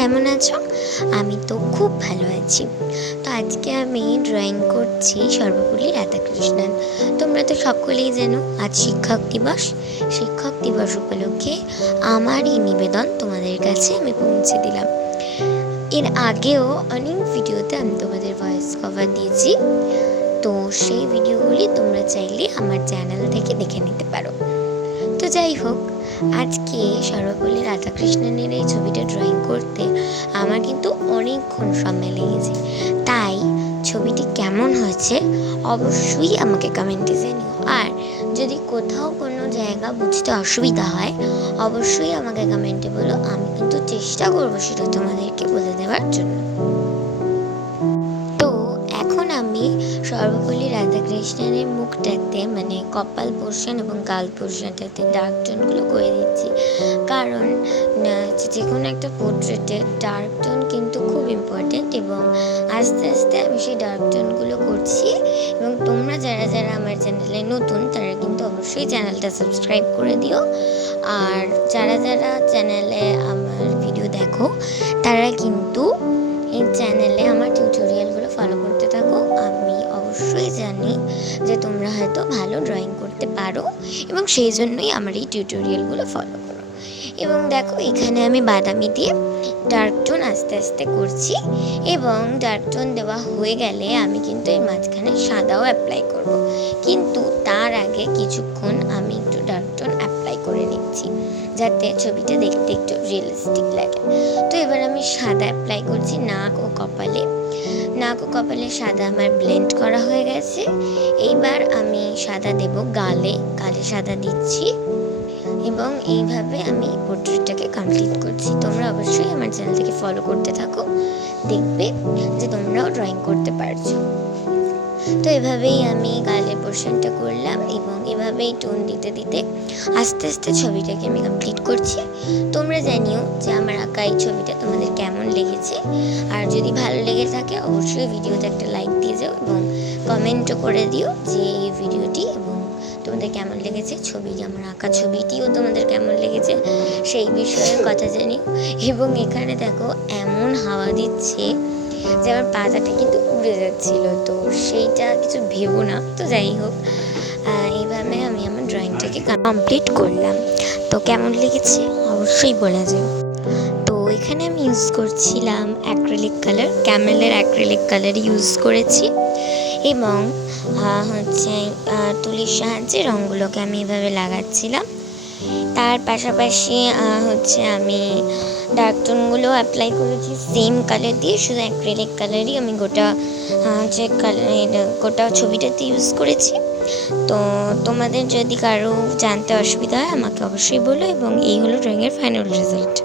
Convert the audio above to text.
কেমন আছো? আমি তো খুব ভালো আছি। তো আজকে আমি ড্রয়িং করছি সর্বপল্লী রাধাকৃষ্ণন। তোমরা তো সকলেই জানো আজ শিক্ষক দিবস। শিক্ষক দিবস উপলক্ষে আমার এই নিবেদন তোমাদের কাছে আমি পৌঁছে দিলাম। এর আগেও অনেক ভিডিওতে আমি তোমাদের ভয়েস কভার দিয়েছি, তো সেই ভিডিওগুলি তোমরা চাইলে আমার চ্যানেল থেকে দেখে নিতে পারো। তো যাই হোক, আজকে সর্বপল্লী রাধাকৃষ্ণনের এই ছবিটা ড্রয়িং করতে আমার কিন্তু অনেকক্ষণ সময় লেগেছে। তাই ছবিটি কেমন হয়েছে অবশ্যই আমাকে কমেন্টে জানিও। আর যদি কোথাও কোনো জায়গা বুঝতে অসুবিধা হয় অবশ্যই আমাকে কমেন্টে বলো, আমি কিন্তু চেষ্টা করবো সেটা তোমাদেরকে বলে দেওয়ার জন্য। তো এখন আমি সর্বপল্লী রাধাকৃষ্ণনের মুখটাতে মানে কপাল পোর্শন এবং গাল পোর্শনটাতে ডার্ক টোনগুলো করে দিচ্ছি, কারণ যে কোনো একটা পোর্ট্রেটে ডার্ক টোন কিন্তু খুব ইম্পর্টেন্ট, এবং আস্তে আস্তে আমি সেই ডার্ক টোনগুলো করছি। এবং তোমরা যারা যারা আমার চ্যানেলে নতুন তারা কিন্তু অবশ্যই চ্যানেলটা সাবস্ক্রাইব করে দিও, আর যারা যারা চ্যানেলে আমার ভিডিও দেখো তারা কিন্তু এই চ্যানেলে আমার টিউটোরিয়ালগুলো ফলো করতে থাকো। আমি অবশ্যই জানি যে তোমরা হয়তো ভালো ড্রয়িং করতে পারো এবং সেই জন্যই আমার এই টিউটোরিয়ালগুলো ফলো করো। এবং দেখো এখানে আমি বাদামি দিয়ে ডার্ক টোন আস্তে আস্তে করছি, এবং ডার্ক টোন দেওয়া হয়ে গেলে আমি কিন্তু এর মাঝখানে সাদাও অ্যাপ্লাই করব, কিন্তু তার আগে কিছুক্ষণ আমি একটু ডার্ক টোন অ্যাপ্লাই করে নিচ্ছি যাতে ছবিটা দেখতে একটু রিয়েলিস্টিক লাগে। তো এবার আমি সাদা অ্যাপ্লাই করছি নাক ও কপালে সাদা আমার ব্লেন্ড করা হয়ে গেছে। এইবার আমি সাদা দেব গালে সাদা দিচ্ছি, এবং এইভাবে আমি পোর্ট্রেটটাকে কমপ্লিট করছি। তোমরা অবশ্যই আমার চ্যানেলটাকে ফলো করতে থাকো, দেখবে যে তোমরাও ড্রয়িং করতে পারছো। তো এভাবেই আমি গালের পোর্শনটা করলাম, এবং এভাবেই টোন দিতে দিতে আস্তে আস্তে ছবিটাকে আমি কমপ্লিট করছি। তোমরা জানিও যে আমার আঁকা এই ছবিটা তোমাদের কেমন লেগেছে, আর যদি ভালো লেগে থাকে অবশ্যই ভিডিওতে একটা লাইক দিয়ে যাও এবং কমেন্টও করে দিও যে এই ভিডিওটি এবং তোমাদের কেমন লেগেছে, ছবিটি আমার আঁকা ছবিটিও তোমাদের কেমন লেগেছে সেই বিষয়ে কথা জানিও। এবং এখানে দেখো এমন হাওয়া দিচ্ছে যে আমার পাতাটা কিন্তু উড়ে যাচ্ছিল, তো সেইটা কিছু ভেবো না। তো যাই হোক, এইভাবে আমি আমার ড্রয়িংটাকে কমপ্লিট করলাম। তো কেমন লেগেছে অবশ্যই বলে যাও। তো এখানে আমি ইউজ করছিলাম অ্যাক্রিলিক কালার, ক্যামেলের অ্যাক্রিলিক কালার ইউজ করেছি, এবং তুলির সাহায্যে রঙগুলোকে আমি এভাবে লাগাচ্ছিলাম। তার পাশাপাশি আমি ডার্ক টোনগুলো অ্যাপ্লাই করেছি সেম কালার দিয়ে, শুধু অ্যাক্রিলিক কালারই আমি গোটা ছবিটাতে ইউজ করেছি। তো তোমাদের যদি কারো জানতে অসুবিধা হয় আমাকে অবশ্যই বলো, এবং এই হলো ড্রয়িংয়ের ফাইনাল রেজাল্ট।